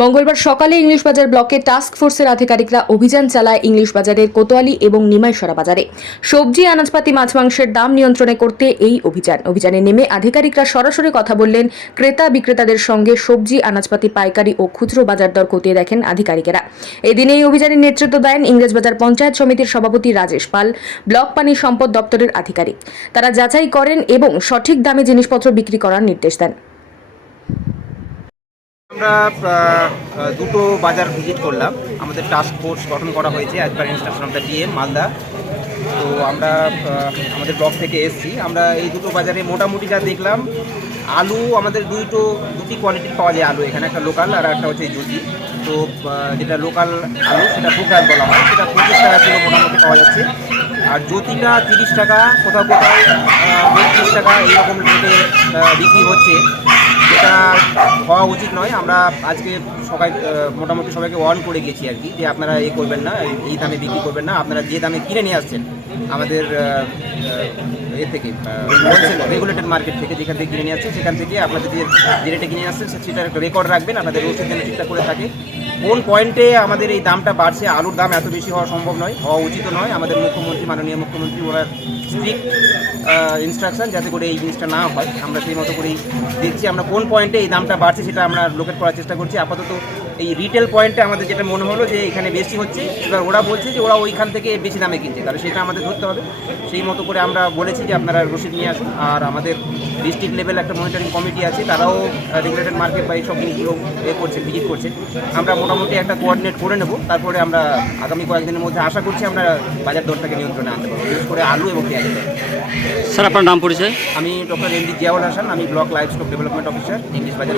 মঙ্গলবার সকালে ইংলিশ বাজার ব্লকে টাস্ক ফোর্সের আধিকারিকরা অভিযান চালায় ইংলিশ বাজারের কোতোয়ালি এবং নিমাইশরা বাজারে। সবজি, আনাজপাতি, মাছ মাংসের দাম নিয়ন্ত্রণে করতে এই অভিযানে নেমে আধিকারিকরা সরাসরি কথা বললেন ক্রেতা বিক্রেতাদের সঙ্গে। সবজি, আনাজপাতি পাইকারি ও খুচরো বাজার দর খতিয়ে দেখেন আধিকারিকেরা। এদিন এই অভিযানের নেতৃত্ব দেন ইংরেজবাজার পঞ্চায়েত সমিতির সভাপতি রাজেশ পাল, ব্লক পানি সম্পদ দপ্তরের আধিকারিক। তারা যাচাই করেন এবং সঠিক দামে জিনিসপত্র বিক্রি করার নির্দেশ দেন। আমরা দুটো বাজার ভিজিট করলাম। আমাদের টাস্ক ফোর্স গঠন করা হয়েছে as per instruction of the DM Malda. তো আমরা আমাদের ব্লক থেকে এসেছি। আমরা এই দুটো বাজারে মোটামুটি যা দেখলাম, আলু আমাদের দুটি কোয়ালিটির পাওয়া যায় আলু এখানে, একটা লোকাল আর একটা হচ্ছে জ্যোতি। তো যেটা লোকাল আলু সেটা পোকাল বলা হয়, সেটা 25 টাকা কিলো মোটামুটি পাওয়া যাচ্ছে। আর জ্যোতিটা 30 টাকা, কোথাও 32 টাকা এইরকম রেটে বিক্রি হচ্ছে, যেটা হওয়া উচিত নয়। আমরা আজকে মোটামুটি সবাইকে ওয়ার্ন করে গেছি আর কি, যে আপনারা করবেন না, এই দামে বিক্রি করবেন না। আপনারা যে দামে কিনে নিয়ে আসছেন আমাদের থেকে রেগুলেটেড মার্কেট থেকে, যেখান থেকে কিনে নিয়ে আসছেন সেখান থেকে আপনাদের যে রেটে কিনে আসছেন সেটার একটা রেকর্ড রাখবেন, আপনাদের রসিদ যেন ঠিকঠাক করে থাকে। কোন পয়েন্টে আমাদের এই দামটা বাড়ছে, আলুর দাম এত বেশি হওয়া সম্ভব নয়, হওয়া উচিত নয়। আমাদের মাননীয় মুখ্যমন্ত্রী ওনার স্ট্রিক্ট ইনস্ট্রাকশন যাতে করে এই জিনিসটা না হয়, আমরা সেই মতো করেই দেখছি। আমরা কোন পয়েন্টে এই দামটা বাড়ছে সেটা আমরা লোকেট করার চেষ্টা করছি। আপাতত এই রিটেল পয়েন্টে আমাদের যেটা মনে হলো যে এখানে বেশি হচ্ছে, এবার ওরা বলছে যে ওরা ওইখান থেকে বেশি দামে কিনছে, তাহলে সেটা আমাদের ধরতে হবে। সেই মতো করে আমরা বলেছি যে আপনারা রসিদ নিয়ে আসুন। আর আমাদের ডিস্ট্রিক্ট লেভেল একটা মনিটরিং কমিটি আছে, তারাও রেগুলেটেড মার্কেট বা এইসব জিনিসগুলো ভিজিট করছে। আমরা মোটামুটি একটা কোঅর্ডিনেট করে নেব, তারপরে আমরা আগামী কয়েকদিনের মধ্যে আশা করছি আমরা বাজার দরটাকে নিয়ন্ত্রণে আনতে পারবো, বিশেষ করে আলু এবং পেঁয়াজ। স্যার, আপনার নাম পরিচয়? আমি ডক্টর এমডি জিয়াউল হাসান, আমি block live stock development officer, English বাজার।